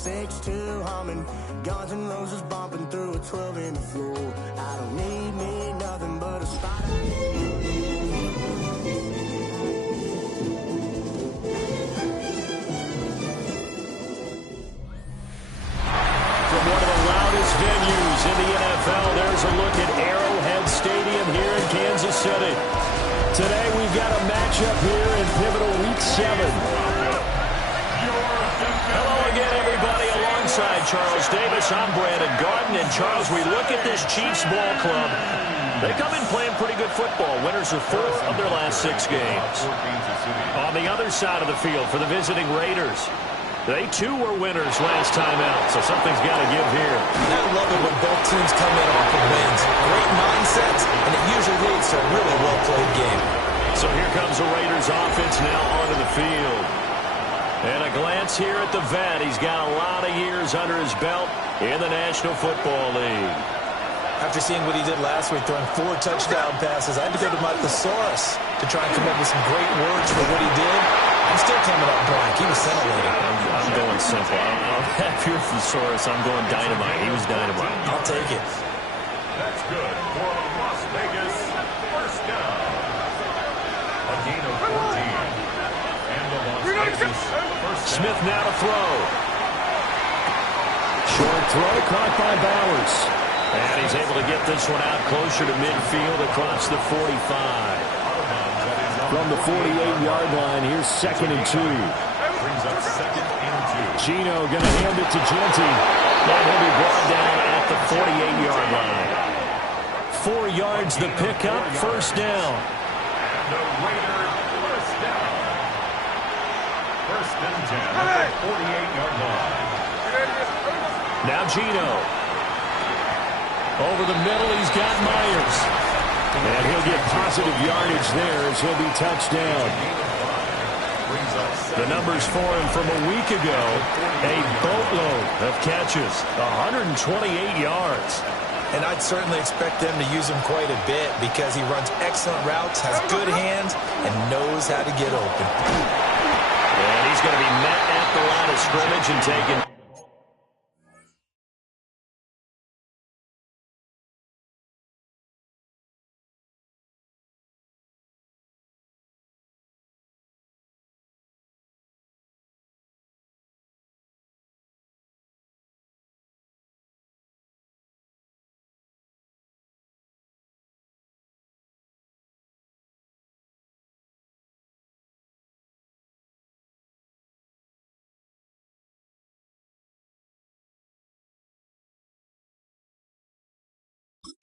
6-2 humming, Guns N' Roses bumping through a 12 in the floor. I don't need nothing but a spot. From one of the loudest venues in the NFL, there's a look at Arrowhead Stadium here in Kansas City. Today we've got a matchup here in pivotal Week 7. Hello again, everybody. Alongside Charles Davis, I'm Brandon Garden. And Charles, we look at this Chiefs ball club. They come in playing pretty good football. Winners are 4th of their last 6 games. On the other side of the field for the visiting Raiders, they too were winners last time out, so something's got to give here. I love it when both teams come in off of wins. Great mindsets, and it usually leads to a really well-played game. So here comes the Raiders offense now onto the field. And a glance here at the vet. He's got a lot of years under his belt in the National Football League. After seeing what he did last week, throwing 4 touchdown passes, I had to go to my thesaurus to try and come up with some great words for what he did. I'm still coming up blank. He was scintillating. I'm going simple. I'll have your thesaurus. I'm going dynamite. He was dynamite. I'll take it. That's good for a Las Vegas first down. A gain of 14. And the Las Vegas first down. Smith now to throw. Short throw caught by Bowers. And he's able to get this one out closer to midfield across the 45. From the 48-yard line, here's 2nd and 2. Brings up 2nd and 2. Gino going to hand it to Genty. And he'll be brought down at the 48-yard line. 4 yards the pickup, first down. And the Raiders first down. First and 10 at the 48-yard line. Now Gino. Over the middle, he's got Myers. And he'll get positive yardage there as he'll be touched down. The numbers for him from a week ago, a boatload of catches, 128 yards. And I'd certainly expect them to use him quite a bit because he runs excellent routes, has good hands, and knows how to get open. And he's going to be met at the line of scrimmage and taken.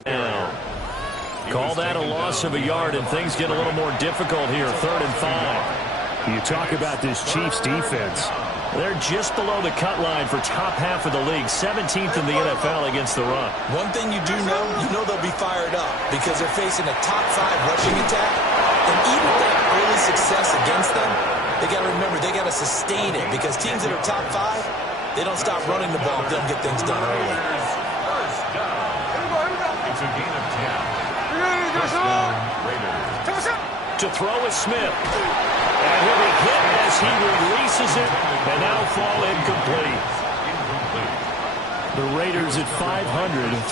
Now, call that a loss of a yard, and things get a little more difficult here. 3rd and 5. You talk about this Chiefs defense. They're just below the cut line for top half of the league, 17th in the NFL against the run. One thing you do know they'll be fired up because they're facing a top 5 rushing attack. And even if they have early success against them, they got to remember they got to sustain it because teams that are top 5, they don't stop running the ball if they don't get things done early. First down. It's a gain of 10. First down, Raiders. To throw is Smith. And he'll be hit as he releases it, and now fall incomplete. The Raiders at 500,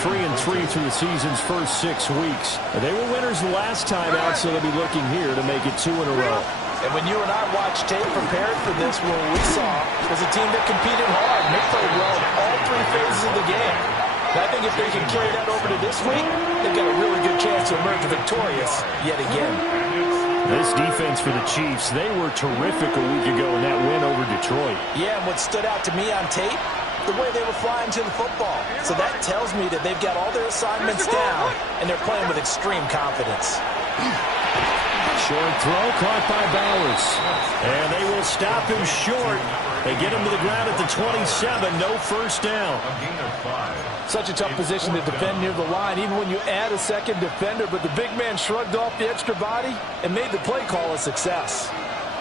3-3 through the season's first 6 weeks. They were winners the last time out, so they'll be looking here to make it 2 in a row. And when you and I watched tape prepared for this, what we saw was a team that competed hard, and they played well in all 3 phases of the game. And I think if they can carry that over to this week, they've got a really good chance to emerge victorious yet again. This defense for the Chiefs, they were terrific a week ago in that win over Detroit. Yeah, and what stood out to me on tape, the way they were flying to the football. So that tells me that they've got all their assignments down, and they're playing with extreme confidence. Short throw caught by Bowers. And they will stop him short. They get him to the ground at the 27. No first down. A gain of 5. Such a tough position to defend near the line, even when you add a second defender. But the big man shrugged off the extra body and made the play call a success.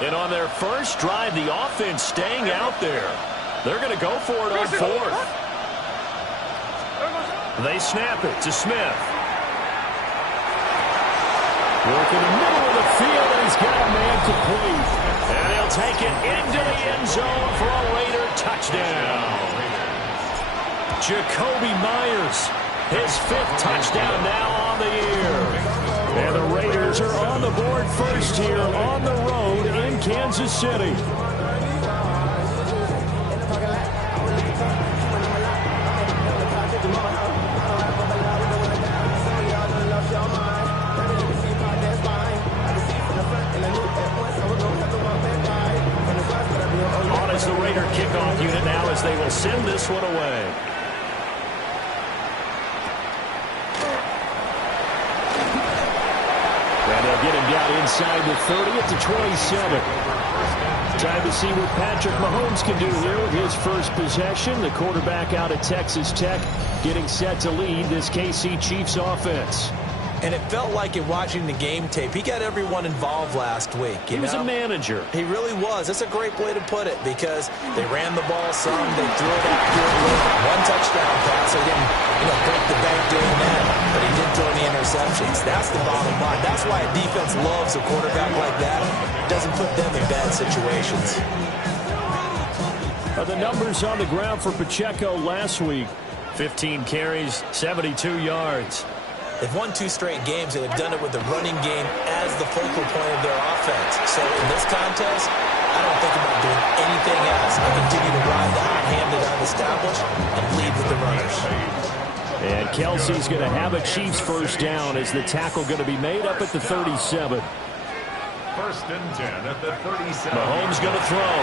And on their first drive, the offense staying out there. They're going to go for it on 4th. They snap it to Smith. Working the middle of the field, and he's got a man complete. And he'll take it into the end zone for a Raider touchdown. Jakobi Meyers, his 5th touchdown now on the year. And the Raiders are on the board first here on the road in Kansas City. On as the Raider kickoff unit now as they will send this one away. And they'll get him down inside the 30 at the 27. Time to see what Patrick Mahomes can do here with his first possession. The quarterback out at Texas Tech getting set to lead this KC Chiefs offense. And it felt like in watching the game tape, he got everyone involved last week. He was a manager. He really was. That's a great way to put it because they ran the ball some, they threw it accurately. 1 touchdown pass. They didn't, break the bank doing that, but he did throw any interceptions. That's the bottom line. That's why a defense loves a quarterback like that. Doesn't put them in bad situations. The numbers on the ground for Pacheco last week. 15 carries, 72 yards. They've won 2 straight games, and they've done it with the running game as the focal point of their offense. So in this contest, I don't think about doing anything else. I continue to ride the hot hand that I've established and lead with the runners. And Kelsey's going to have a Chiefs first down as the tackle going to be made up at the 37. 1st and 10 at the 37. Mahomes going to throw.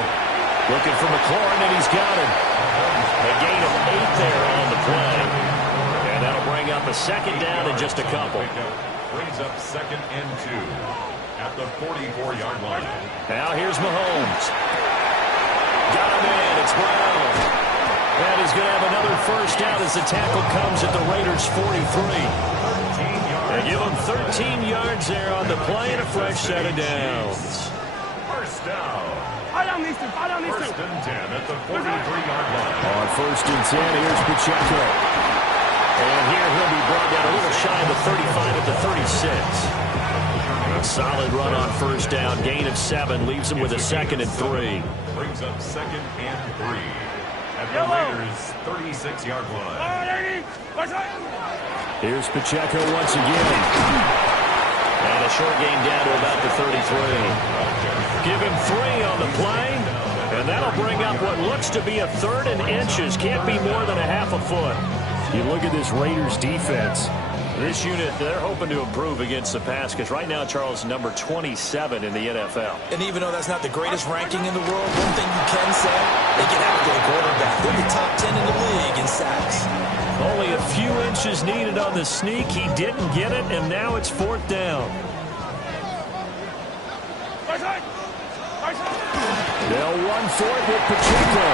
Looking for McLaurin, and he's got him. A gain of 8 there on the play. And that'll bring up a 2nd down in just a couple. Brings up 2nd and 2 at the 44-yard line. Now here's Mahomes. Got him in. It's Brown. And he's going to have another first down as the tackle comes at the Raiders' 43. They give him 13 yards there on the play and a fresh set of downs. First down. 1st and 10 at the 43-yard line. On 1st and 10, here's Pacheco. And here he'll be brought down a little shy of the 35 at the 36. A solid run on first down. Gain of 7 leaves him with a 2nd and 3. Brings up 2nd and 3 at the Raiders' 36-yard line. Here's Pacheco once again. And a short gain down to about the 33. Give him 3 on the play. And that'll bring up what looks to be a 3rd and inches. Can't be more than a half a foot. You look at this Raiders defense. This unit, they're hoping to improve against the pass because right now, Charles, number 27 in the NFL. And even though that's not the greatest ranking in the world, one thing you can say, they get after the quarterback. They're the top 10 in the league in sacks. Only a few inches needed on the sneak. He didn't get it, and now it's 4th down. They'll run for it with Pacheco.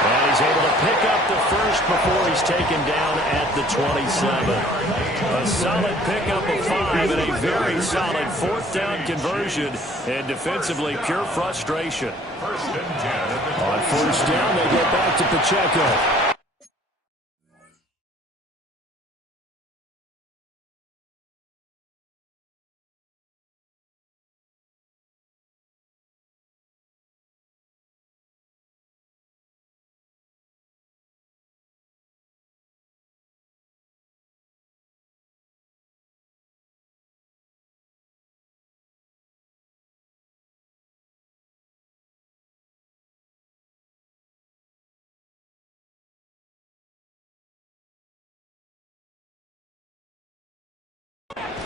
And he's able to pick up the first before he's taken down at the 27. A solid pickup of 5 and a very solid 4th down conversion. And defensively, pure frustration. 1st and 10. On 1st down, they get back to Pacheco.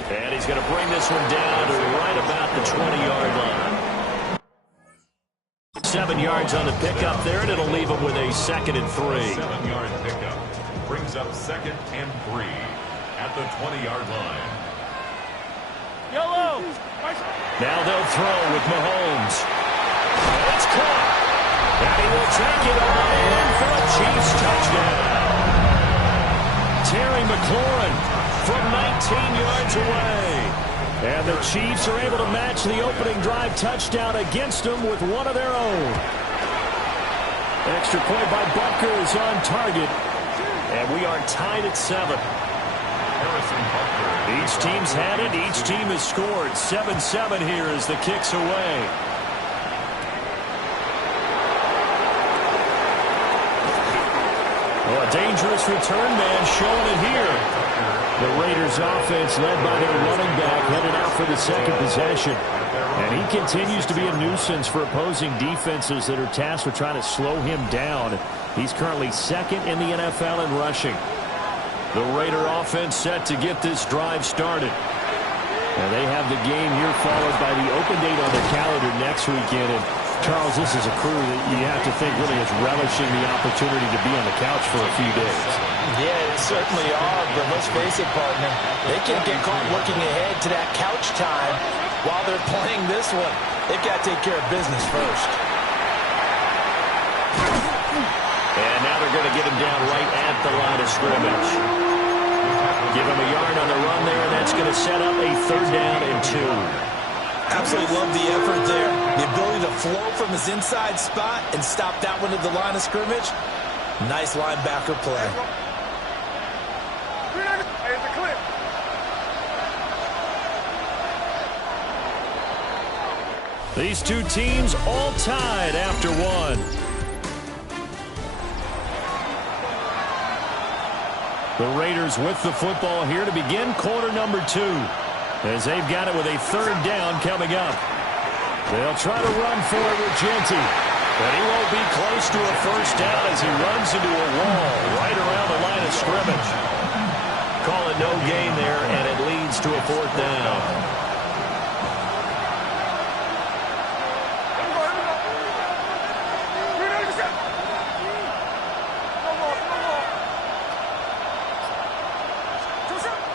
And he's going to bring this one down to right about the 20-yard line. 7 yards on the pickup there, and it'll leave him with a 2nd and 3. 7-yard pickup brings up 2nd and 3 at the 20-yard line. Yellow. Now they'll throw with Mahomes. And it's caught. And he will take it on in for a Chiefs touchdown. Terry McLaurin from 19 yards away. And the Chiefs are able to match the opening drive touchdown against them with one of their own. Extra point by Butker is on target. And we are tied at 7. Each team's had it. Each team has scored. 7-7 here as the kick's away. Well, a dangerous return man showing it here. The Raiders offense led by their running back headed out for the second possession. And he continues to be a nuisance for opposing defenses that are tasked with trying to slow him down. He's currently second in the NFL in rushing. The Raider offense set to get this drive started. And they have the game here followed by the open date on their calendar next weekend. And Charles, this is a crew that you have to think really is relishing the opportunity to be on the couch for a few days. Yeah, they certainly are, but let's face it, partner. They can't get caught looking ahead to that couch time while they're playing this one. They've got to take care of business first. And now they're going to get him down right at the line of scrimmage. Give him a yard on the run there, and that's going to set up a 3rd down and 2. Absolutely love the effort there. The ability to flow from his inside spot and stop that one at the line of scrimmage. Nice linebacker play. These two teams all tied after one. The Raiders with the football here to begin quarter number 2. As they've got it with a 3rd down coming up. They'll try to run for it with Genty. But he won't be close to a 1st down as he runs into a wall right around the line of scrimmage. Call it no gain there, and it leads to a 4th down.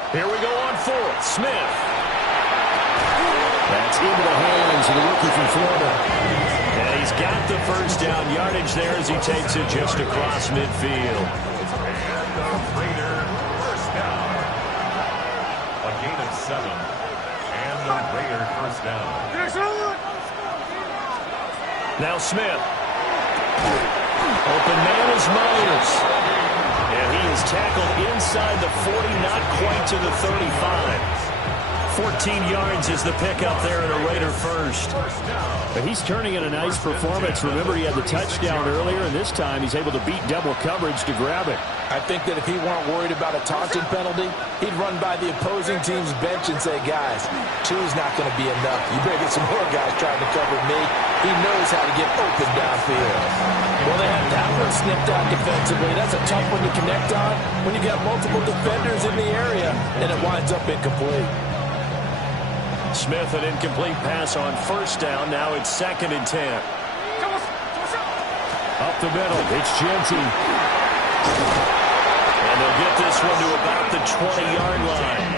Here we go on 4th. Smith. That's into the hands of the rookie from Florida. And he's got the 1st down yardage there as he takes it just across midfield. And the Raider 1st down. A gain of 7. And the Raider 1st down. Now Smith. Open man is Myers. And he is tackled inside the 40, not quite to the 35. 14 yards is the pickup there in a Raider 1st. But he's turning in a nice performance. Remember, he had the touchdown earlier, and this time he's able to beat double coverage to grab it. I think that if he weren't worried about a taunting penalty, he'd run by the opposing team's bench and say, guys, 2's not going to be enough. You better get some more guys trying to cover me. He knows how to get open downfield. Well, they have that one snipped out defensively. That's a tough one to connect on when you got multiple defenders in the area, and it winds up incomplete. Smith, an incomplete pass on 1st down. Now it's 2nd and 10. Up the middle, it's Genty. And they'll get this one to about the 20-yard line.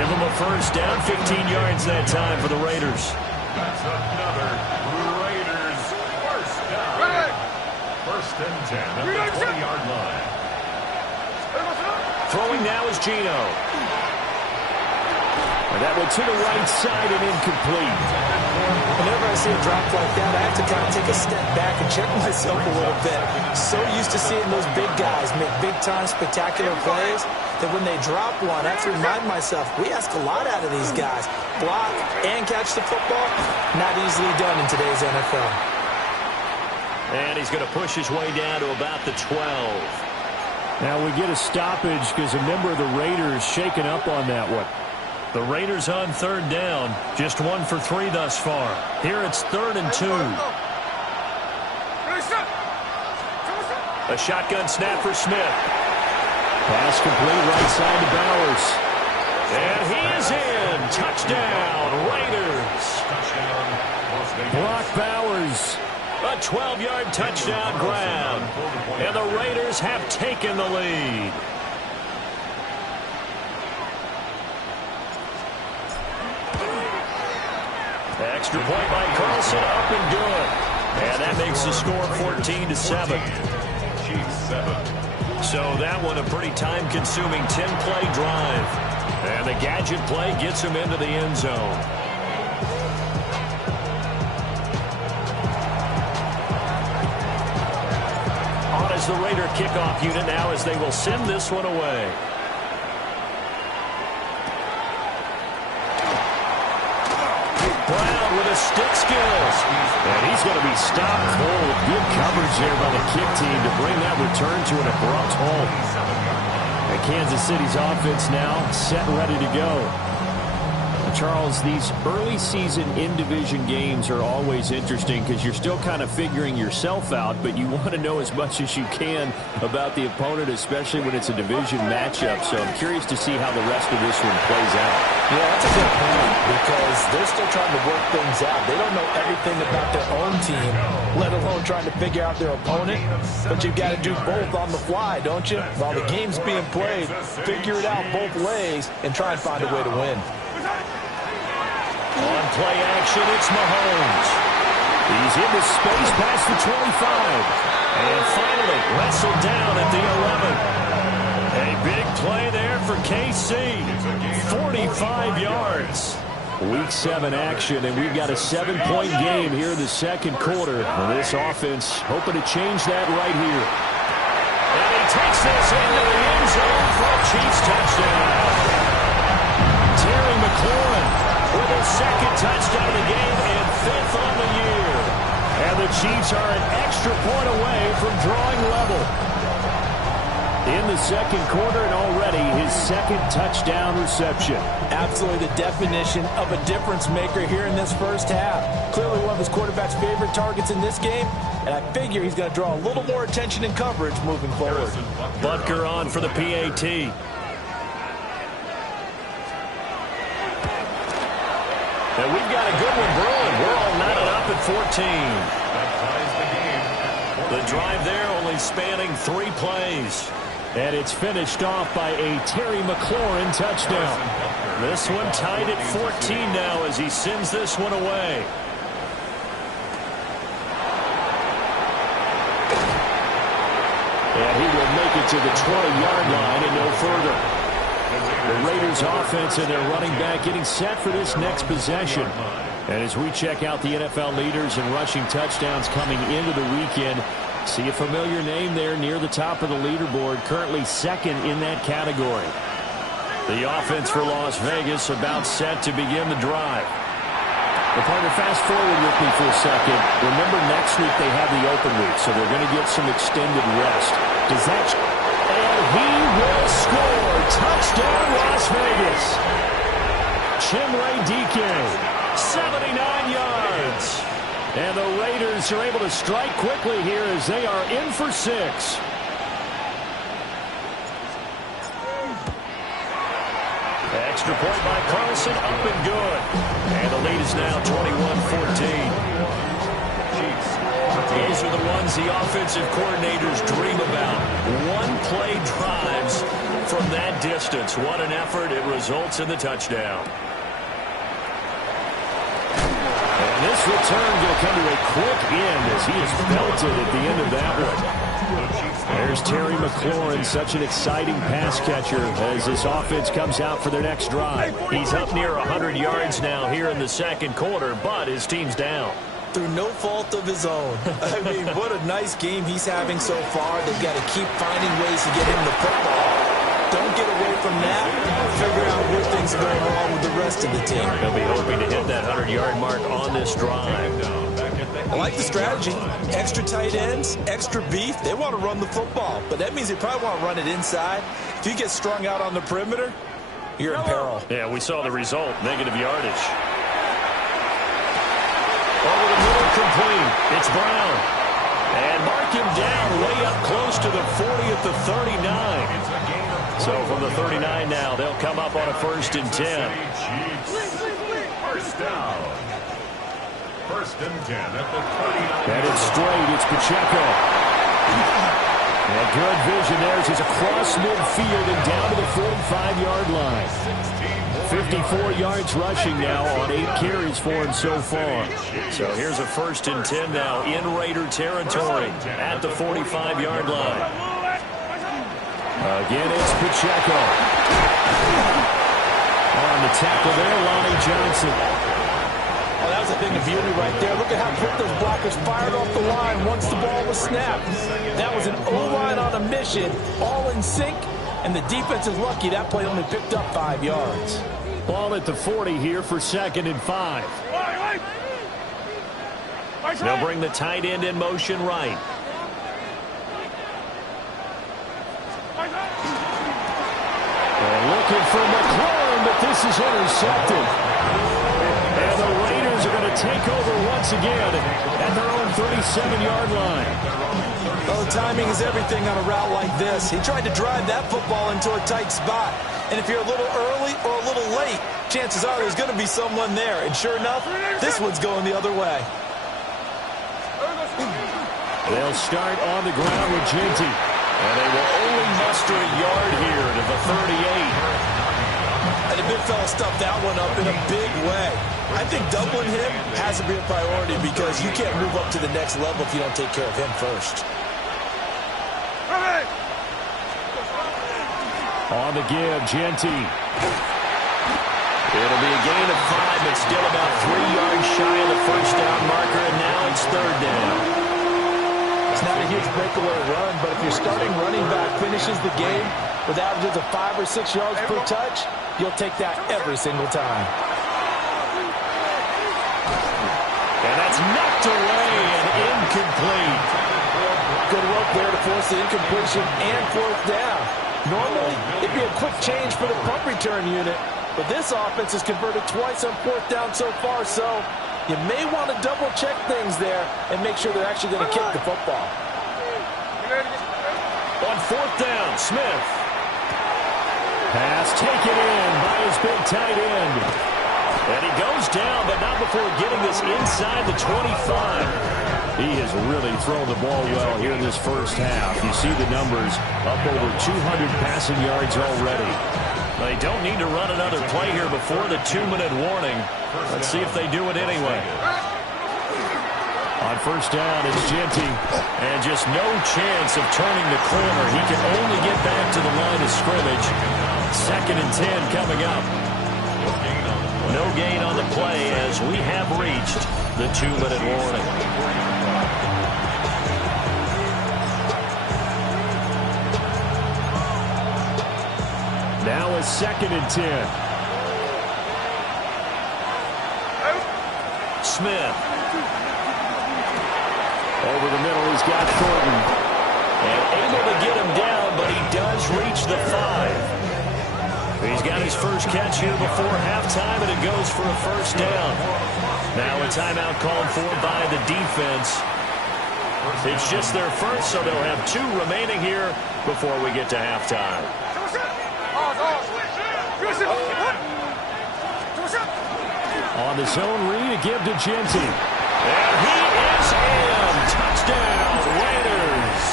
Give them a 1st down, 15 yards that time for the Raiders. That's another Raiders 1st down. 1st and 10 at the 20-yard line. Throwing now is Geno. And that went to the right side and incomplete. Whenever I see a drop like that, I have to kind of take a step back and check myself a little bit. So used to seeing those big guys make big-time spectacular plays that when they drop one, I have to remind myself, we ask a lot out of these guys. Block and catch the football, not easily done in today's NFL. And he's going to push his way down to about the 12. Now we get a stoppage because a member of the Raiders shaken up on that one. The Raiders on 3rd down, just 1 for 3 thus far. Here it's 3rd and 2. A shotgun snap for Smith. Pass complete right side to Bowers. And he is in. Touchdown, Raiders. Brock Bowers. A 12-yard touchdown grab. And the Raiders have taken the lead. Extra point by Carlson, up and good. And that makes the score 14-7. So that one a pretty time-consuming 10-play drive. And the gadget play gets him into the end zone. On is the Raider kickoff unit now as they will send this one away. Brown with a with stick skills. And he's going to be stopped full with good coverage there by the kick team to bring that return to an abrupt halt. And Kansas City's offense now set and ready to go. Charles, these early season in-division games are always interesting because you're still kind of figuring yourself out, but you want to know as much as you can about the opponent, especially when it's a division matchup. So I'm curious to see how the rest of this one plays out. Yeah, that's a good point because they're still trying to work things out. They don't know everything about their own team, let alone trying to figure out their opponent. But you've got to do both on the fly, don't you? While the game's being played, figure it out both ways and try and find a way to win. On play action, it's Mahomes. He's into space past the 25. And finally wrestled down at the 11. A big play there for KC. 45 yards. Week 7 action, and we've got a 7-point game here in the second quarter. And this offense hoping to change that right here. And he takes this into the end zone for a Chiefs touchdown. Terry McLaurin with his second touchdown of the game and 5th on the year. And the Chiefs are an extra point away from drawing level. In the second quarter and already his second touchdown reception. Absolutely the definition of a difference maker here in this first half. Clearly one of his quarterback's favorite targets in this game, and I figure he's going to draw a little more attention and coverage moving forward. Butker on for the PAT. And we've got a good one brewing. We're all knotted up at 14. The drive there only spanning 3 plays. And it's finished off by a Terry McLaurin touchdown. This one tied at 14 now as he sends this one away. And he will make it to the 20-yard line and no further. The Raiders offense and their running back getting set for this next possession. And as we check out the NFL leaders and rushing touchdowns coming into the weekend, see a familiar name there near the top of the leaderboard, currently second in that category. The offense for Las Vegas about set to begin the drive. Well, partner, fast forward with me for a second. Remember, next week they have the open week, so they're going to get some extended rest. Does that... And he will score. Touchdown, Las Vegas. Chimere Dike, 79 yards. And the Raiders are able to strike quickly here as they are in for 6. Extra point by Carlson, up and good. And the lead is now 21-14. These are the ones the offensive coordinators dream about. One-play drives from that distance. What an effort. It results in the touchdown. And this return going to come to a quick end as he is belted at the end of that one. There's Terry McLaurin, such an exciting pass catcher as this offense comes out for their next drive. He's up near 100 yards now here in the second quarter, but his team's down. Through no fault of his own. I mean, what a nice game he's having so far. They've got to keep finding ways to get him the football. Don't get away from that. Figure out where things are going wrong with the rest of the team. They'll be hoping to hit that 100-yard mark on this drive. I like the strategy. Extra tight ends, extra beef. They want to run the football, but that means they probably want to run it inside. If you get strung out on the perimeter, you're in peril. Yeah, we saw the result. Negative yardage. Over the middle, complete. It's Brown. And mark him down way up close to the 40 at the 39. So from the 39 now, they'll come up on a 1st and 10. First down. 1st and 10 at the 39. And it's straight. It's Pacheco. And good vision there as he's across midfield and down to the 45-yard line. 54 yards rushing now on 8 carries for him so far. So here's a 1st and 10 now in Raider territory at the 45-yard line. Again, it's Pacheco. On the tackle there, Lonnie Johnson. Oh, that was a thing of beauty right there. Look at how quick those blockers fired off the line once the ball was snapped. That was an O-line on a mission, all in sync, and the defense is lucky that play only picked up 5 yards. Ball at the 40 here for 2nd and 5. They'll bring the tight end in motion right. They're looking for McLaurin, but this is intercepted. And the Raiders are going to take over once again at their own 37-yard line. Oh, timing is everything on a route like this. He tried to drive that football into a tight spot. And if you're a little early or a little late, chances are there's going to be someone there. And sure enough, this one's going the other way. They'll start on the ground with Jeanty. And they will only muster a yard here to the 38. And the big fella stuffed that one up in a big way. I think doubling him has to be a priority because you can't move up to the next level if you don't take care of him first. On the give, Jeanty. It'll be a gain of 5, but still about 3 yards shy of the first down marker, and now it's third down. It's not a huge breakaway run, but if your starting running back finishes the game with averages of 5 or 6 yards per touch, you'll take that every single time. And that's knocked away and incomplete. Good work there to force the incompletion and fourth down. Normally, it'd be a quick change for the punt return unit, but this offense has converted twice on fourth down so far, so you may want to double-check things there and make sure they're actually going to kick the football. On fourth down, Smith. Pass taken in by his big tight end. And he goes down, but not before getting this inside the 25. He has really thrown the ball well here in this first half. You see the numbers, up over 200 passing yards already. They don't need to run another play here before the 2-minute warning. Let's see if they do it anyway. On first down, it's Jeanty. And just no chance of turning the corner. He can only get back to the line of scrimmage. 2nd and 10 coming up. No gain on the play as we have reached the 2-minute warning. Now a 2nd and 10. Smith. Over the middle, he's got Thornton. And able to get him down, but he does reach the 5. He's got his first catch here before halftime, and it goes for a first down. Now a timeout called for by the defense. It's just their first, so they'll have 2 remaining here before we get to halftime. On the zone read, a give to Jeanty. And he is in. Touchdown, Raiders.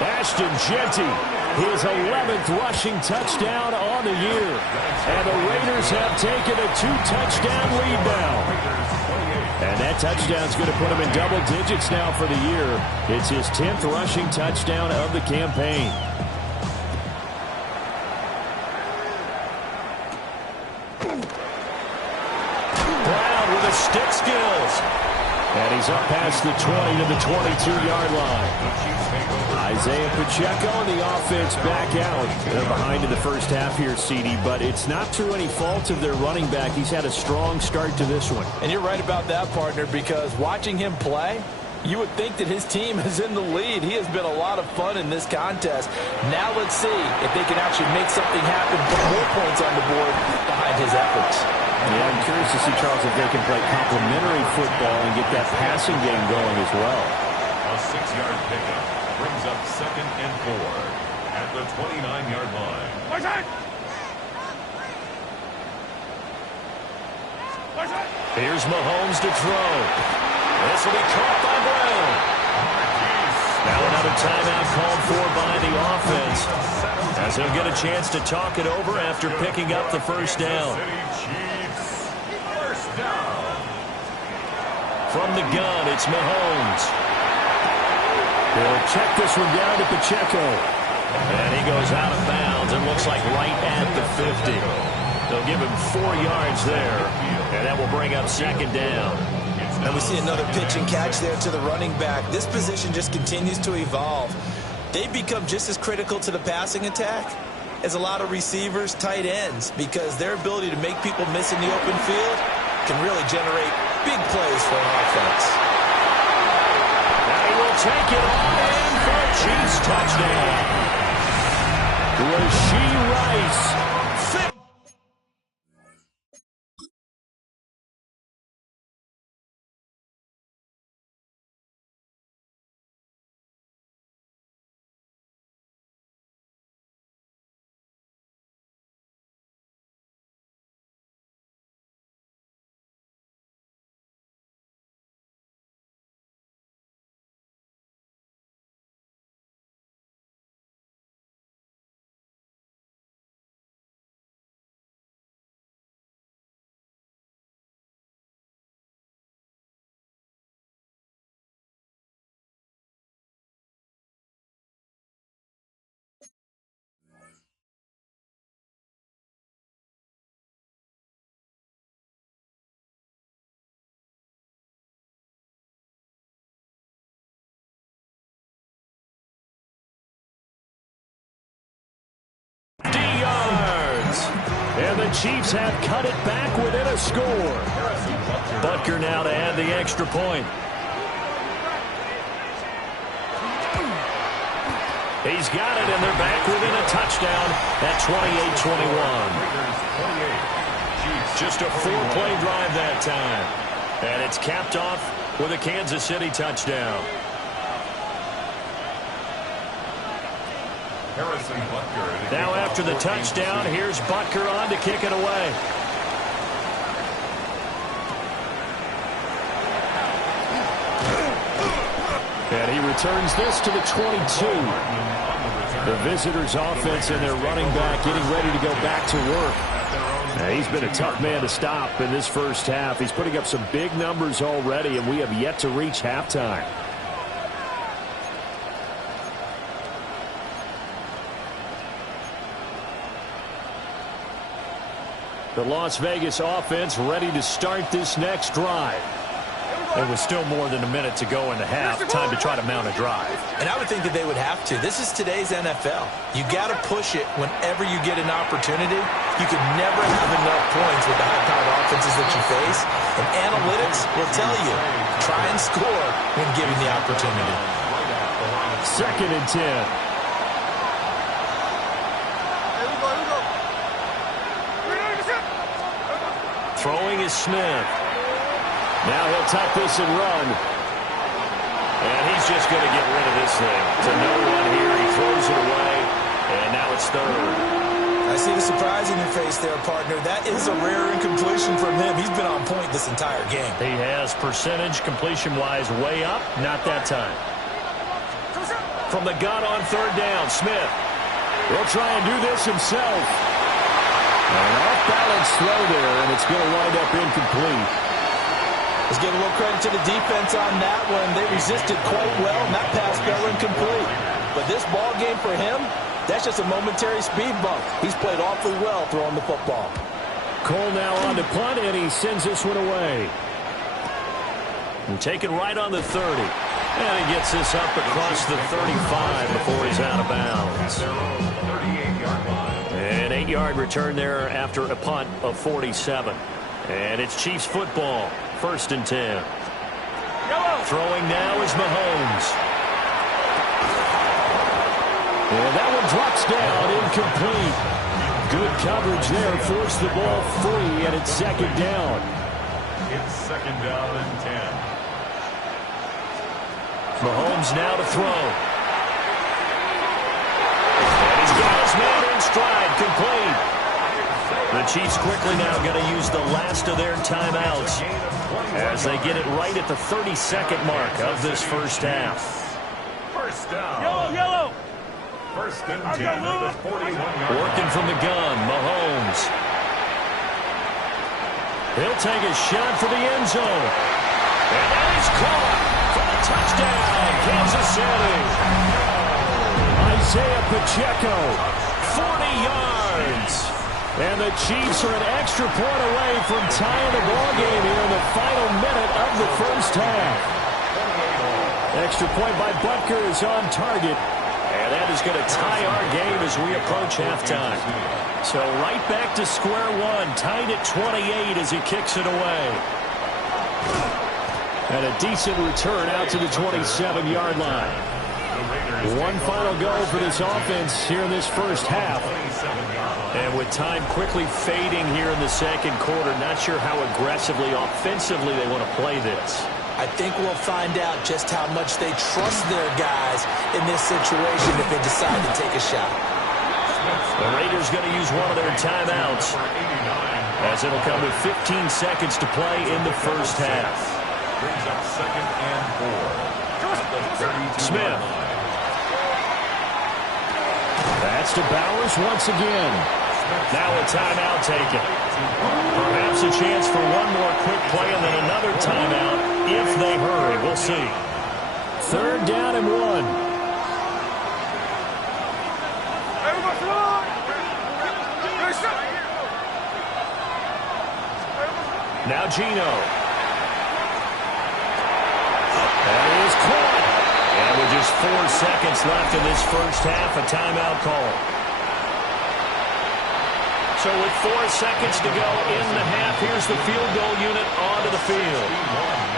Ashton Jeanty, his 11th rushing touchdown on the year. And the Raiders have taken a 2-touchdown lead now. And that touchdown's going to put him in double digits now for the year. It's his 10th rushing touchdown of the campaign. Brown with his stick skills. And he's up past the 20 to the 22-yard line. Isaiah Pacheco and the offense back out. They're behind in the first half here, CD, but it's not through any fault of their running back. He's had a strong start to this one. And you're right about that, partner, because watching him play, you would think that his team is in the lead. He has been a lot of fun in this contest. Now let's see if they can actually make something happen, put more points on the board behind his efforts. Yeah, I'm curious to see, Charles, if they can play complementary football and get that passing game going as well. A 6-yard pickup brings up 2nd and 4 at the 29-yard line. Here's Mahomes to throw. This will be caught by Brown. Now another timeout called for by the offense, as he'll get a chance to talk it over after picking up the first down. From the gun, it's Mahomes. They'll check this one down to Pacheco. And he goes out of bounds and looks like right at the 50. They'll give him 4 yards there, and that will bring up 2nd down. And we see another pitch and catch there to the running back. This position just continues to evolve. They've become just as critical to the passing attack as a lot of receivers, tight ends, because their ability to make people miss in the open field can really generate big plays for an offense. Now he will take it on in for a Chiefs touchdown. Rashee Rice. And the Chiefs have cut it back within a score. Butker now to add the extra point. He's got it, and they're back within a touchdown at 28-21. Just a 4-play drive that time. And it's capped off with a Kansas City touchdown. Now after the touchdown, here's Butker on to kick it away. And he returns this to the 22. The visitors' offense and their running back getting ready to go back to work. Now, he's been a tough man to stop in this first half. He's putting up some big numbers already, and we have yet to reach halftime. The Las Vegas offense ready to start this next drive. There was still more than a minute to go in the half. Time to try to mount a drive. And I would think that they would have to. This is today's NFL. You got to push it whenever you get an opportunity. You can never have enough points with the high-powered offenses that you face. And analytics will tell you, try and score when given the opportunity. 2nd and 10. Throwing is Smith. Now he'll tuck this and run. And he's just going to get rid of this thing. To no one here. He throws it away. And now it's 3rd. I see the surprise in your face there, partner. That is a rare incompletion from him. He's been on point this entire game. He has percentage completion-wise way up. Not that time. From the gun on 3rd down, Smith. He'll try and do this himself. An off-balance throw there, and it's going to wind up incomplete. Let's give a little credit to the defense on that one. They resisted quite well, and that pass fell incomplete. But this ball game for him, that's just a momentary speed bump. He's played awfully well throwing the football. Cole now on to punt, and he sends this one away. And taken right on the 30. And he gets this up across the 35 before he's out of bounds. An 8-yard return there after a punt of 47. And it's Chiefs football. 1st and 10. Throwing now is Mahomes. And that one drops down, incomplete. Good coverage there, forced the ball free, and it's 2nd down. It's 2nd down and 10. Mahomes now to throw. And he's got his man in stride, complete. The Chiefs quickly now going to use the last of their timeouts as they get it right at the 32nd mark of this first half. 1st down. Yellow. 1st and 10 at the 41-yard. Working from the gun, Mahomes. He'll take a shot for the end zone. And that is caught for the touchdown, Kansas City. Isaiah Pacheco. 40 yards. And the Chiefs are an extra point away from tying the ball game here in the final minute of the first half. Extra point by Butker is on target. And that is going to tie our game as we approach halftime. So right back to square one, tied at 28 as he kicks it away. And a decent return out to the 27-yard line. One final go for this offense here in this first half. And with time quickly fading here in the second quarter, not sure how aggressively, offensively they want to play this. I think we'll find out just how much they trust their guys in this situation if they decide to take a shot. The Raiders going to use one of their timeouts, as it'll come with 15 seconds to play in the first half. Brings up 2nd and 4. Smith. That's to Bowers once again. Now a timeout taken. Perhaps a chance for one more quick play and then another timeout if they hurry. We'll see. 3rd down and 1. Now Geno. That is caught. And with just 4 seconds left in this first half, a timeout call. So with 4 seconds to go in the half, here's the field goal unit onto the field.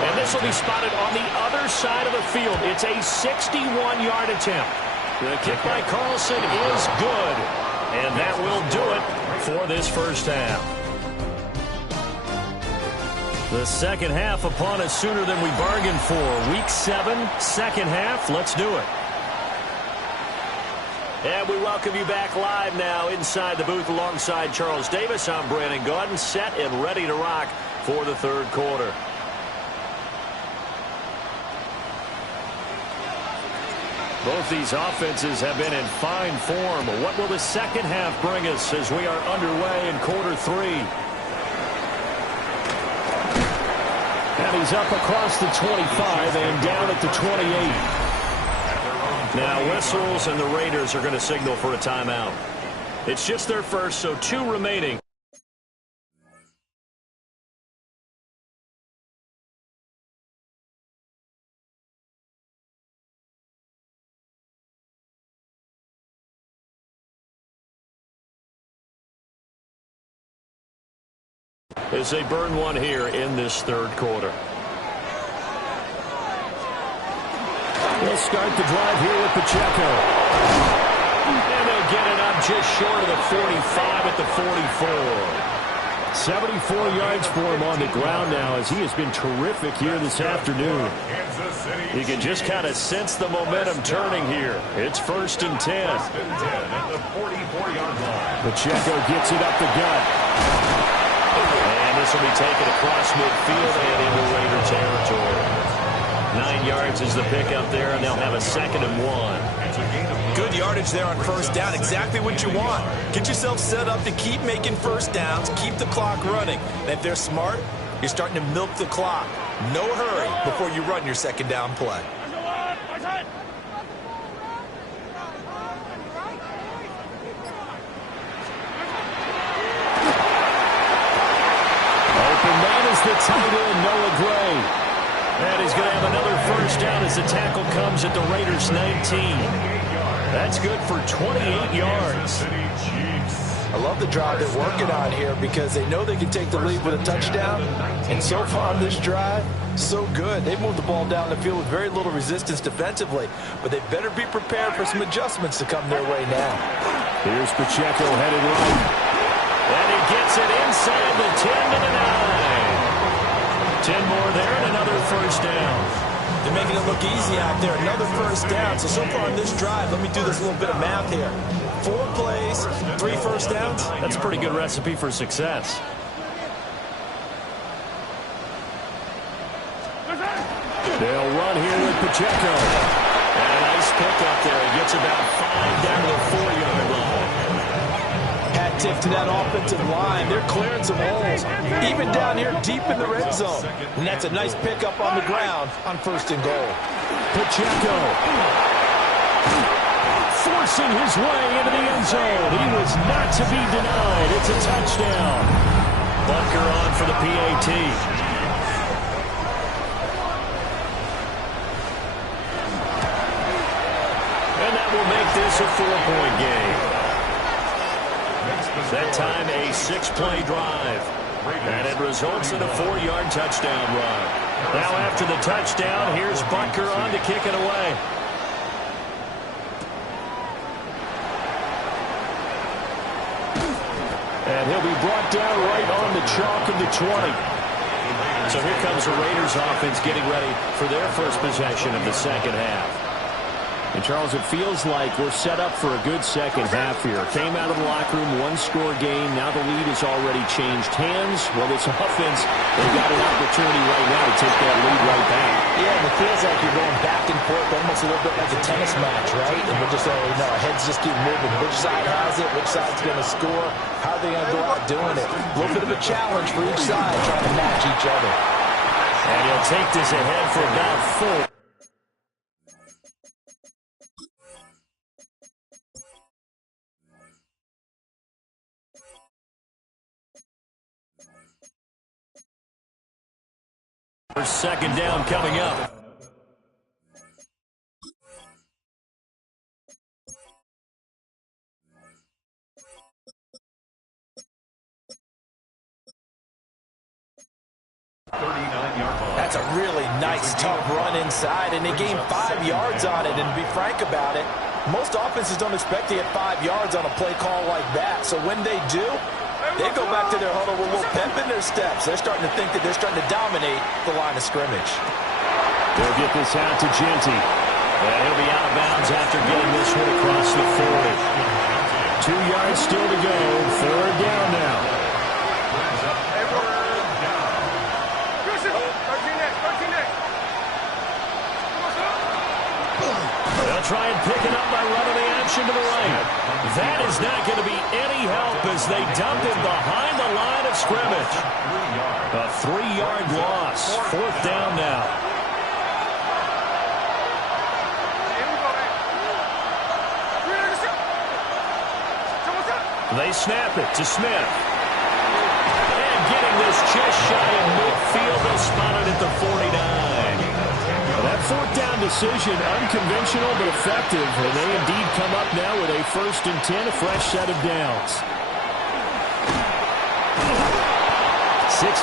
And this will be spotted on the other side of the field. It's a 61-yard attempt. The kick by Carlson is good. And that will do it for this first half. The second half upon us sooner than we bargained for. Week 7, second half. Let's do it. And we welcome you back live now inside the booth alongside Charles Davis. I'm Brandon Gaudin, set and ready to rock for the third quarter. Both these offenses have been in fine form. What will the second half bring us as we are underway in quarter 3? And he's up across the 25 and down at the 28. Now whistles and the Raiders are going to signal for a timeout. It's just their first, so 2 remaining. As they burn one here in this third quarter. They'll start the drive here with Pacheco. And they'll get it up just short of the 45 at the 44. 74 yards for him on the ground now as he has been terrific here this afternoon. You can just kind of sense the momentum turning here. It's 1st and 10. At the 44-yard line. Pacheco gets it up the gut. And this will be taken across midfield and into Raider territory. 9 yards is the pickup there, and they'll have a 2nd and 1. Good yardage there on first down. Exactly what you want. Get yourself set up to keep making first downs, keep the clock running. And if they're smart, you're starting to milk the clock. No hurry before you run your second down play. The tight end, Noah Gray. And he's going to have another first down as the tackle comes at the Raiders' 19. That's good for 28 yards. I love the drive they're working on here because they know they can take the lead with a touchdown. And so far on this drive, so good. They've moved the ball down the field with very little resistance defensively, but they better be prepared for some adjustments to come their way now. Here's Pacheco headed right. And he gets it inside the 10 to the 9. 10 more there and another first down. They're making it look easy out there. Another first down. So far on this drive, let me do this little bit of math here. 4 plays, 3 first downs. That's a pretty good recipe for success. They'll run here with Pacheco. And a nice pickup there. He gets about 5 down to the 4-yard line. Hat tip to that offensive line. They're clearing some holes, even down here deep in the red zone. And that's a nice pickup on the ground on 1st and goal. Pacheco forcing his way into the end zone. He was not to be denied. It's a touchdown. Bunker on for the PAT. And that will make this a 4-point game. That time a 6-play drive. And it results in a 4-yard touchdown run. Now after the touchdown, here's Butker on to kick it away. And he'll be brought down right on the chalk of the 20. So here comes the Raiders offense getting ready for their first possession of the second half. And, Charles, it feels like we're set up for a good second half here. Came out of the locker room, one-score game. Now the lead has already changed hands. Well, this offense, they've got an opportunity right now to take that lead right back. Yeah, and it feels like you're going back and forth, almost a little bit like a tennis match, right? And we're just, our heads just keep moving. Which side has it? Which side's going to score? How are they going to go out doing it? A little bit of a challenge for each side, trying to match each other. And he'll take this ahead for about 4. Second down coming up. That's a really nice, tough run inside, and they gained 5 yards on it. And to be frank about it, most offenses don't expect to get 5 yards on a play call like that. So when they do, they go back to their huddle with a little pep in their steps. They're starting to think that they're starting to dominate the line of scrimmage. They'll get this out to Genty. And he'll be out of bounds after getting this one across the 40. 2 yards still to go. Third down now. They'll try and pick it up by running the action to the right. That is not going to be any help as they dump him behind the line of scrimmage. A 3-yard loss. Fourth down now. They snap it to Smith. And getting this just shy of midfield, they'll spot it at the 49. That fourth down decision, unconventional but effective, and they indeed come up now with a 1st and 10, a fresh set of downs. 67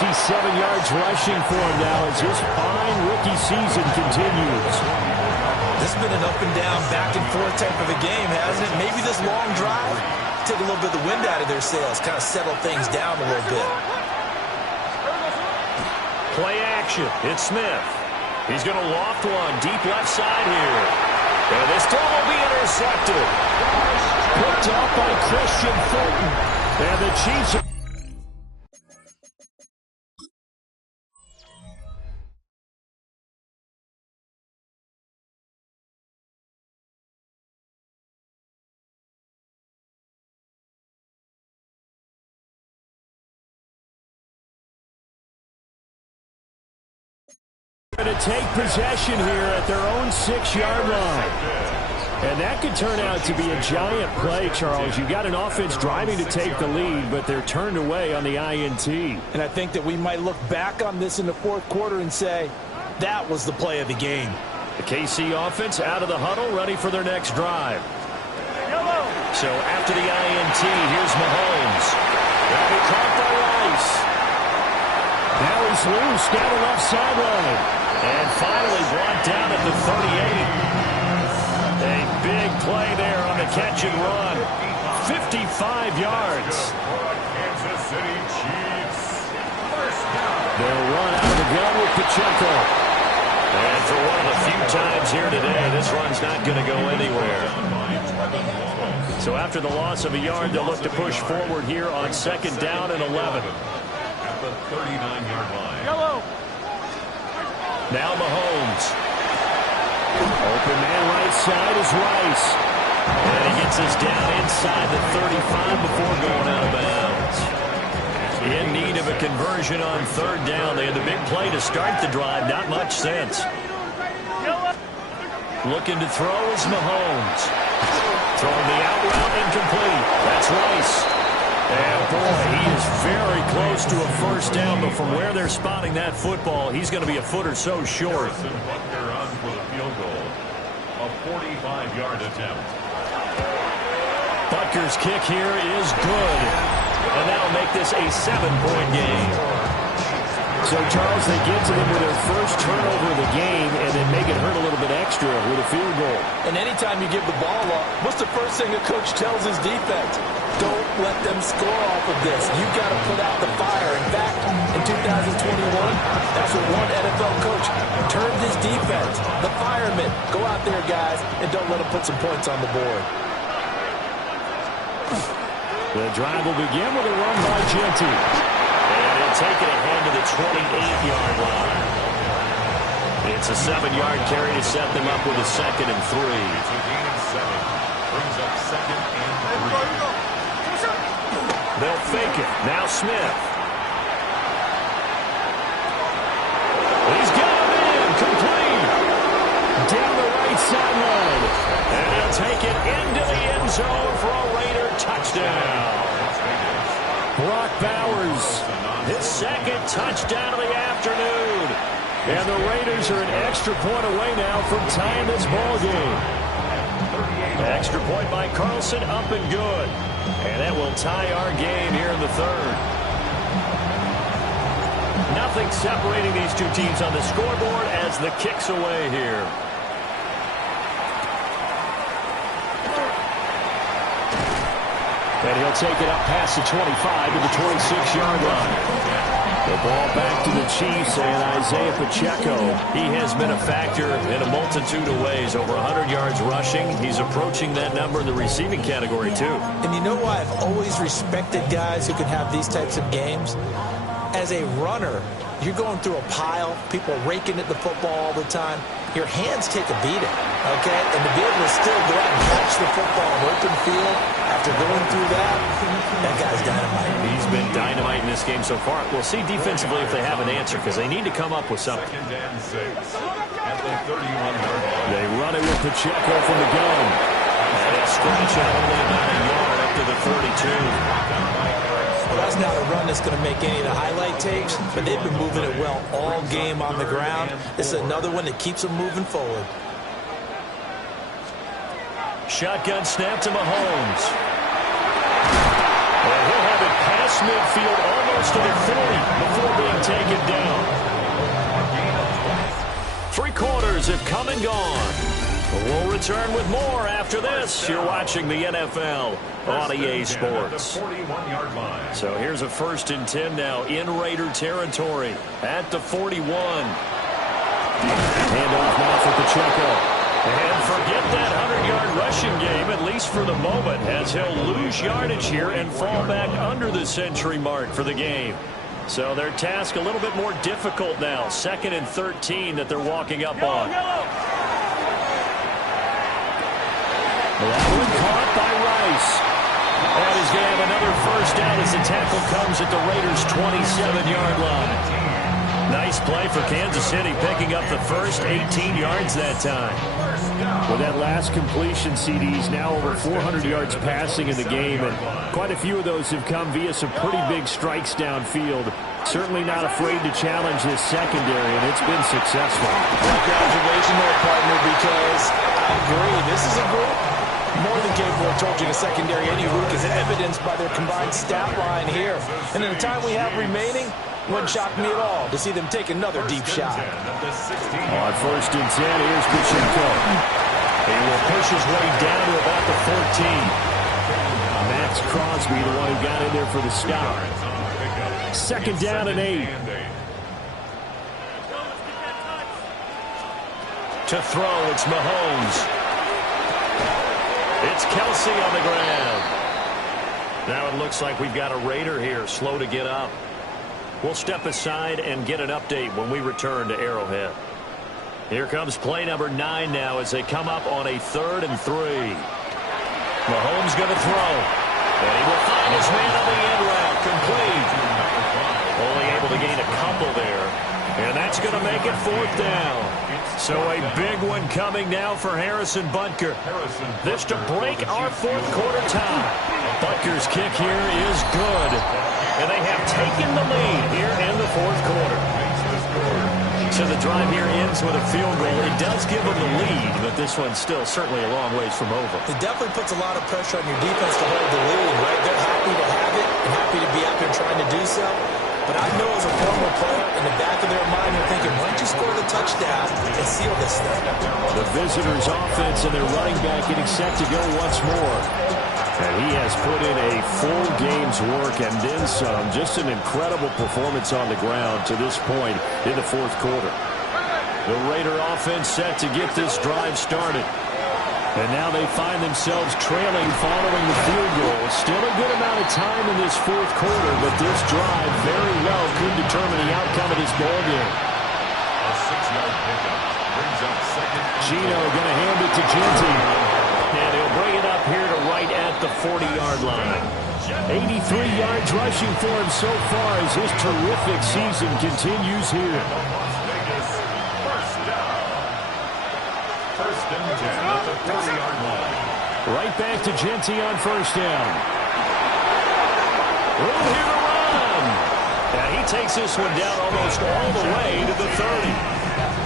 yards rushing for him now as his fine rookie season continues. This has been an up and down, back and forth type of a game, hasn't it? Maybe this long drive took a little bit of the wind out of their sails, kind of settled things down a little bit. Play action. It's Smith. He's going to loft one deep left side here. And this throw will be intercepted. Picked up by Christian Fulton. And the Chiefs are... to take possession here at their own 6-yard line. And that could turn out to be a giant play, Charles. You got an offense driving to take the lead, but they're turned away on the INT. And I think that we might look back on this in the fourth quarter and say, that was the play of the game. The KC offense out of the huddle, ready for their next drive. So after the INT, here's Mahomes. That'll be caught by Rice. Now he's loose down the left sideline. And finally brought down at the 38. A big play there on the catch and run. 55 yards. Kansas City Chiefs. They'll run out of the gun with Pacheco. And for one of the few times here today, this run's not going to go anywhere. So after the loss of a yard, they'll look to push forward here on 2nd down and 11. At the 39-yard line. Yellow. Now Mahomes. Open man right side is Rice. And he gets us down inside the 35 before going out of bounds. In need of a conversion on 3rd down. They had the big play to start the drive. Not much sense. Looking to throw is Mahomes. Throwing the out route incomplete. That's Rice. And boy, he is very close to a 1st down, but from where they're spotting that football, he's going to be a foot or so short. Butker on for the field goal. A 45-yard attempt. Butker's kick here is good. And that'll make this a 7-point game. So, Charles, they get to them with their first turnover of the game and then make it hurt a little bit extra with a field goal. And anytime you give the ball up, what's the first thing a coach tells his defense? Don't let them score off of this. You've got to put out the fire. In fact, in 2021, that's what one NFL coach turned his defense. The firemen. Go out there, guys, and don't let them put some points on the board. The drive will begin with a run by Jeanty. And he'll take it ahead to the 28-yard line. It's a 7-yard carry to set them up with a 2nd and 3. Brings up 2nd and 3. They'll fake it. Now Smith. He's got him in. Complete. Down the right sideline. And he'll take it into the end zone for a Raider touchdown. Brock Bowers. His 2nd touchdown of the afternoon. And the Raiders are an extra point away now from tying this ball game. Extra point by Carlson, up and good. And that will tie our game here in the 3rd. Nothing separating these two teams on the scoreboard as the kick's away here. And he'll take it up past the 25 to the 26-yard line. The ball back to the Chiefs and Isaiah Pacheco. He has been a factor in a multitude of ways. Over 100 yards rushing. He's approaching that number in the receiving category, too. And you know why I've always respected guys who can have these types of games? As a runner, you're going through a pile, people raking at the football all the time. Your hands take a beating, okay? And to be able to still go out and catch the football in open field after going through that guy's dynamite. He's been dynamite in this game so far. We'll see defensively if they have an answer, because they need to come up with something. 2nd and 6 at the 31-yard line. They run it with Pacheco from the gun. And it's scratching only about a yard up to the 32. Well, that's not a run that's going to make any of the highlight tapes, but they've been moving it well all game on the ground. This is another one that keeps them moving forward. Shotgun snap to Mahomes. And he'll have it past midfield almost to the 40 before being taken down. 3 quarters have come and gone. We'll return with more after this. You're watching the NFL on EA Sports. So here's a 1st and 10 now in Raider territory at the 41. Handoff now for Pacheco. And forget that 100-yard rushing game, at least for the moment, as he'll lose yardage here and fall back under the century mark for the game. So their task a little bit more difficult now. 2nd and 13 that they're walking up on. That one caught by Rice. And he's going to have another 1st down as the tackle comes at the Raiders' 27-yard line. Nice play for Kansas City, picking up the first 18 yards that time. With that last completion, CD's now over 400 yards passing in the game, and quite a few of those have come via some pretty big strikes downfield. Certainly not afraid to challenge this secondary, and it's been successful. Like your observation there, partner, because I agree. This is a group more than capable of torching a secondary. Any week is evidenced by their combined stat line here. And in the time we have remaining, wouldn't shock me at all to see them take another deep shot. On 1st and 10, here's Pacheco. He will push his way down to about the 14. Max Crosby, the one who got in there for the stop. 2nd down and 8. To throw, it's Mahomes. It's Kelsey on the ground. Now it looks like we've got a Raider here, slow to get up. We'll step aside and get an update when we return to Arrowhead. Here comes play number 9 now as they come up on a 3rd and 3. Mahomes going to throw. And he will find his man on the end route. Complete. Only able to gain a couple there. And that's going to make it 4th down. So a big one coming now for Harrison Butker. This to break our 4th quarter tie. Butker's kick here is good. And they have taken the lead here in the 4th quarter. So the drive here ends with a field goal. It does give them the lead, but this one's still certainly a long ways from over. It definitely puts a lot of pressure on your defense to hold the lead, right? They're happy to have it and happy to be out there trying to do so. But I know as a former player, in the back of their mind, they're thinking, why don't you score the touchdown and seal this thing? The visitors' offense and their running back getting set to go once more. And he has put in a full game's work and then some. Just an incredible performance on the ground to this point in the fourth quarter. The Raider offense set to get this drive started. And now they find themselves trailing following the field goal. Still a good amount of time in this fourth quarter, but this drive very well could determine the outcome of this ball game. A 6-yard pickup brings up second. Gino going to hand it to Genty. And he'll bring it up here to right at the 40-yard line. 83 yards rushing for him so far as his terrific season continues here. Las Vegas, first down. First and 10 at the 40-yard line. Right back to Genty on first down. Room here to run. And he takes this one down almost all the way to the 30.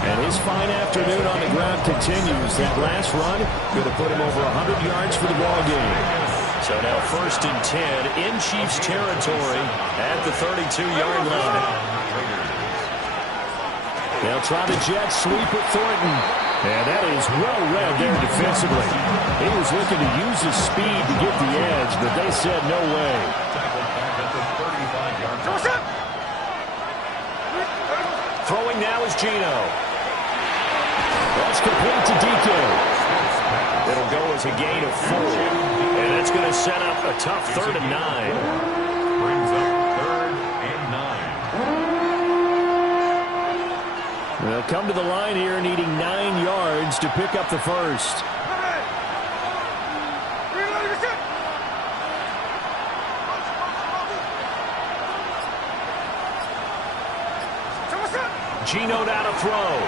And his fine afternoon on the ground continues. That last run going to put him over 100 yards for the ball game. So now first and 10 in Chiefs territory at the 32-yard line. They'll try the jet sweep at Thornton. And that is well read there defensively. He was looking to use his speed to get the edge, but they said no way. Throwing now is Gino. That's complete to DK. It'll go as a gain of 4. And that's going to set up a tough 3rd and 9. Brings up 3rd and 9. They'll come to the line here needing 9 yards to pick up the first. Gino down to throw.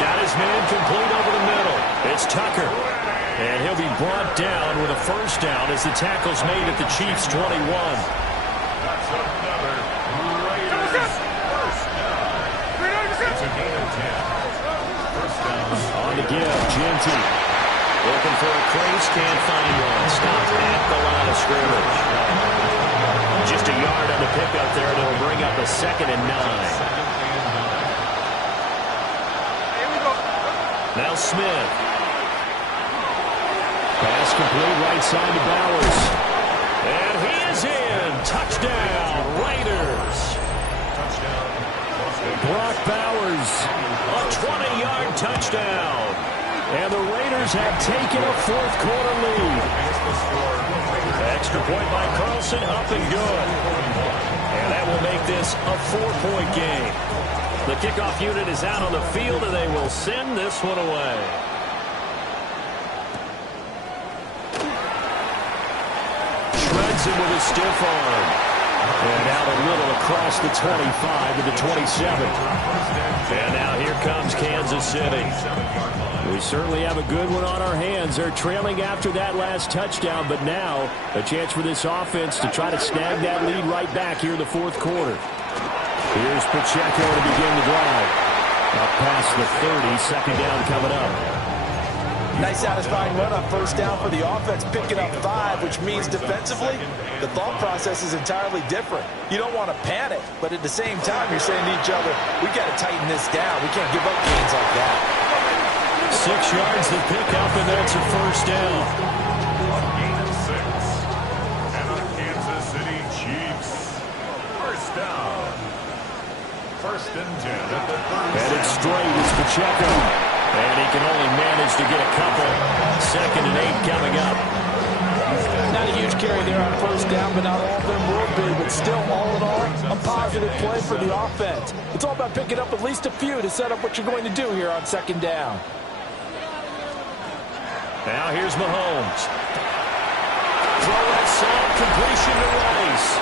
Got his man complete over the middle. It's Tucker. And he'll be brought down with a first down as the tackle's made at the Chiefs' 21. That's another Raiders first down. It's a gain of 10. First down. On the give, Genty. Looking for a crease, can't find one. Stopped at the line of scrimmage. Just a yard on the pickup there, and it'll bring up a 2nd and 9. Now Smith. Pass complete right side to Bowers. And he is in. Touchdown, Raiders. Touchdown. Brock Bowers. A 20-yard touchdown. And the Raiders have taken a fourth quarter lead. Extra point by Carlson, up and good. And that will make this a 4-point game. The kickoff unit is out on the field, and they will send this one away. Shreds him with a stiff arm. And out a little across the 25 to the 27. And now here comes Kansas City. We certainly have a good one on our hands. They're trailing after that last touchdown, but now a chance for this offense to try to snag that lead right back here in the fourth quarter. Here's Pacheco to begin the drive. Up past the 30, second down coming up. Nice satisfying run on first down for the offense, picking up 5, which means defensively, the thought process is entirely different. You don't want to panic, but at the same time, you're saying to each other, we got to tighten this down. We can't give up gains like that. 6 yards to pick up, and that's a first down. A gain of 6. And the Kansas City Chiefs. First down. First and 10 at the 30. And it's straight. It's Pacheco. And he can only manage to get a couple. 2nd and 8 coming up. Not a huge carry there on first down, but not all of them will be. But still, all in all, a positive play for the offense. It's all about picking up at least a few to set up what you're going to do here on second down. Now here's Mahomes. Throw outside, completion to Rice.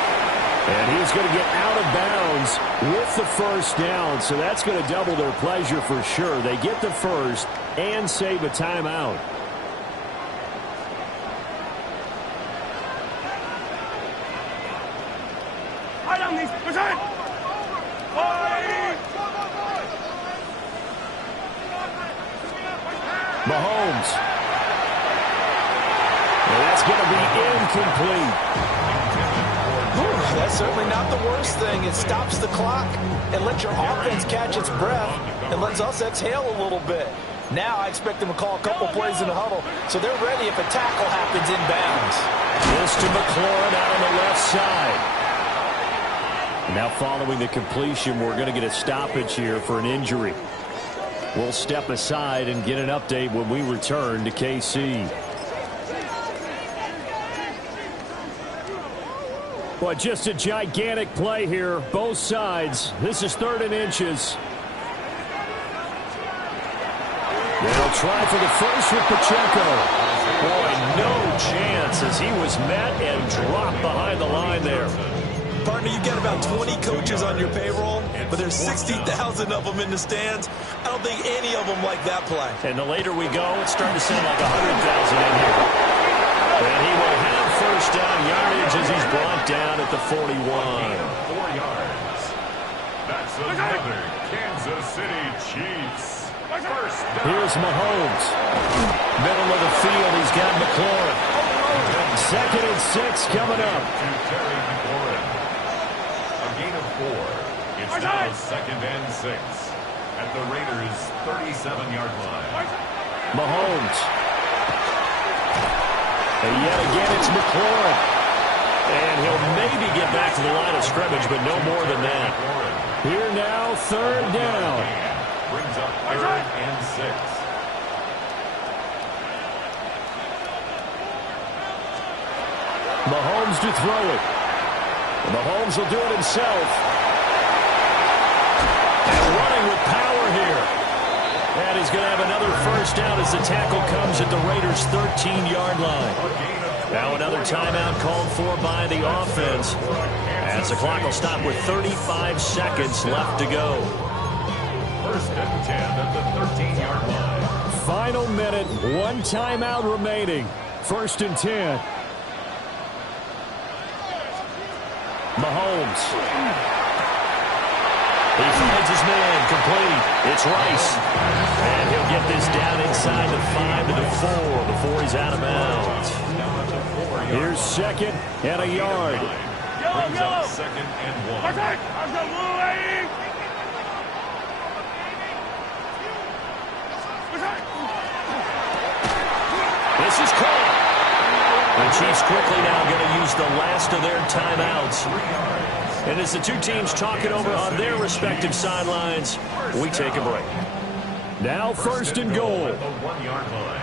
And he's going to get out of bounds with the first down, so that's going to double their pleasure for sure. They get the first and save a timeout. Mahomes. And that's going to be incomplete. That's certainly not the worst thing. It stops the clock and lets your offense catch its breath and lets us exhale a little bit. Now I expect them to call a couple plays in the huddle so they're ready if a tackle happens inbounds. This to McLaurin out on the left side. Now following the completion, we're going to get a stoppage here for an injury. We'll step aside and get an update when we return to KC. But just a gigantic play here, both sides. This is 3rd and inches. They'll try for the first with Pacheco. Boy, no chance as he was met and dropped behind the line there. Partner, you've got about 20 coaches on your payroll, but there's 60,000 of them in the stands. I don't think any of them like that play. And the later we go, it's starting to sound like 100,000 in here. And he will have first down yardage as he's brought down at the 41. 4 yards. That's another Kansas City Chiefs. First down. Here's Mahomes. Middle of the field, he's got McLaurin. 2nd and 6 coming up. To Terry McLaurin. A gain of 4. It's now 2nd and 6 at the Raiders' 37-yard line. Mahomes. And yet again, it's McLaurin. And he'll maybe get back to the line of scrimmage, but no more than that. Here now, 3rd down. Brings up 3rd and 6. Mahomes to throw it. And Mahomes will do it himself. And running with power here. And he's going to have another first down as the tackle comes at the Raiders' 13-yard line. Now another timeout called for by the offense. As the clock will stop with 35 seconds left to go. 1st and 10 at the 13-yard line. Final minute, 1 timeout remaining. 1st and 10. Mahomes. He finds his man, complete. It's Rice. And he'll get this down inside the 5 to the 4 before he's out of bounds. Here's 2nd and a yard. Brings up 2nd and 1. This is caught. The Chiefs quickly now going to use the last of their timeouts. And as the two teams talk it over on their respective sidelines, we take a break. Now 1st and goal. At the 1-yard line.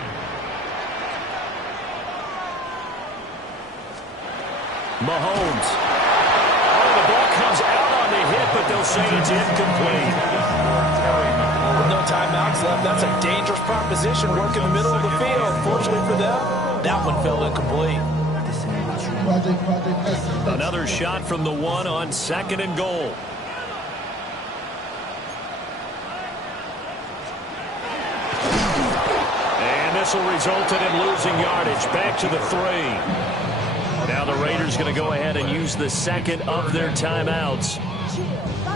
Mahomes. Oh, the ball comes out on the hit, but they'll say it's incomplete. With no timeouts left, that's a dangerous proposition. Work in the middle of the field. Fortunately for them, that one fell incomplete. Another shot from the 1 on 2nd and goal. And this will result in him losing yardage. Back to the 3. Now the Raiders going to go ahead and use the 2nd of their timeouts.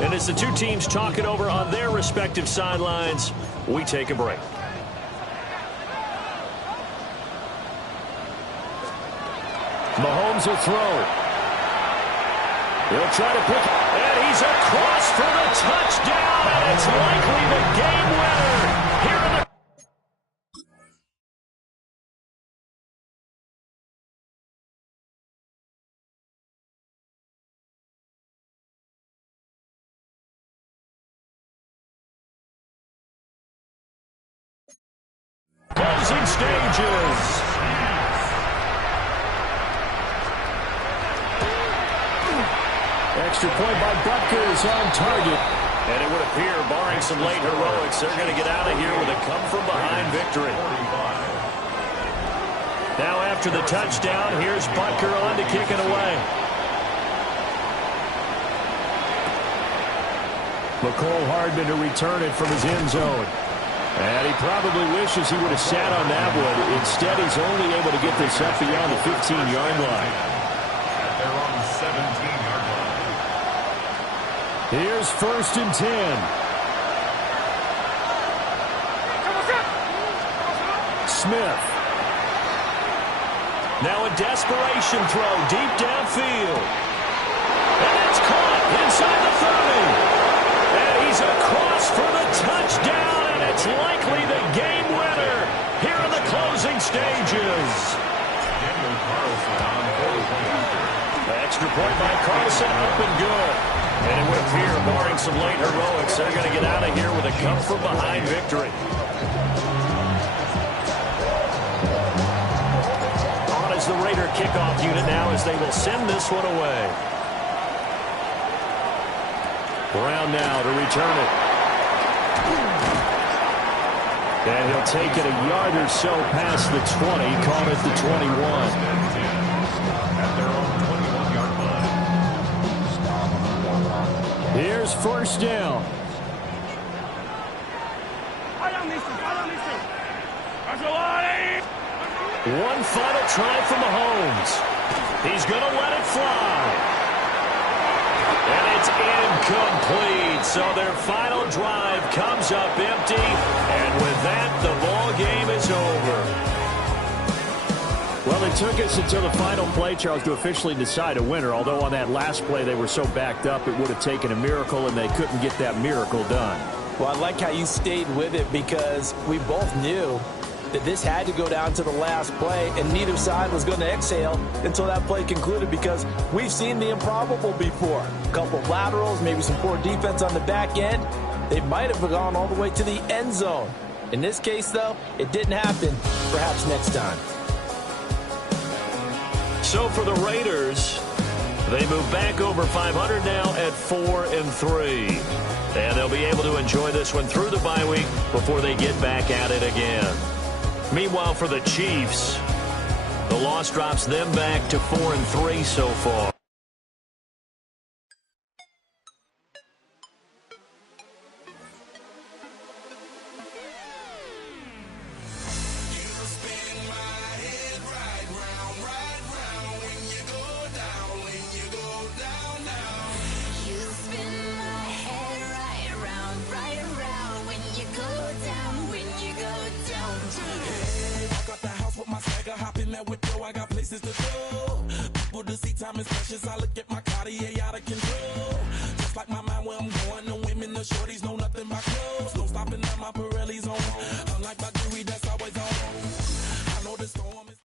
And as the two teams talk it over on their respective sidelines, we take a break. Mahomes will throw. He'll try to pick. And he's across for the touchdown, and it's likely the game winner. Here in the closing stages. Extra point by Butker is on target. And it would appear, barring some late heroics, they're going to get out of here with a come-from-behind victory. Now after the touchdown, here's Butker on to kick it away. McCole Hardman to return it from his end zone. And he probably wishes he would have sat on that one. Instead, he's only able to get this up beyond the 15-yard line. They're on the 17-yard line. Here's 1st and 10. Smith. Now a desperation throw deep downfield. And it's caught inside the 30. And he's across for the touchdown, and it's likely the game winner here in the closing stages. Daniel Carlson on The extra point by Carlson, up and good. And it would appear, barring some late heroics, they're going to get out of here with a come-from-behind victory. On is the Raider kickoff unit now as they will send this one away. Brown now to return it. And he'll take it a yard or so past the 20, caught at the 21. At their own 21-yard line. Here's first down. One final try for Mahomes. He's going to let it fly. And it's incomplete. So their final drive comes up empty. And with that, the ball game is over. Well, it took us until the final play, Charles, to officially decide a winner. Although on that last play they were so backed up, it would have taken a miracle, and they couldn't get that miracle done. Well, I like how you stayed with it because we both knew that this had to go down to the last play, and neither side was going to exhale until that play concluded because we've seen the improbable before. A couple of laterals, maybe some poor defense on the back end. They might have gone all the way to the end zone. In this case, though, it didn't happen. Perhaps next time. So for the Raiders, they move back over 500 now at 4-3. And they'll be able to enjoy this one through the bye week before they get back at it again. Meanwhile, for the Chiefs, the loss drops them back to 4-3 so far. Time is precious. I look at my Cartier out of control. Just like my mind where I'm going. The women, the shorties know nothing but clothes. No stopping at my Pirelli's on. Unlike my jewelry that's always on. I know the storm is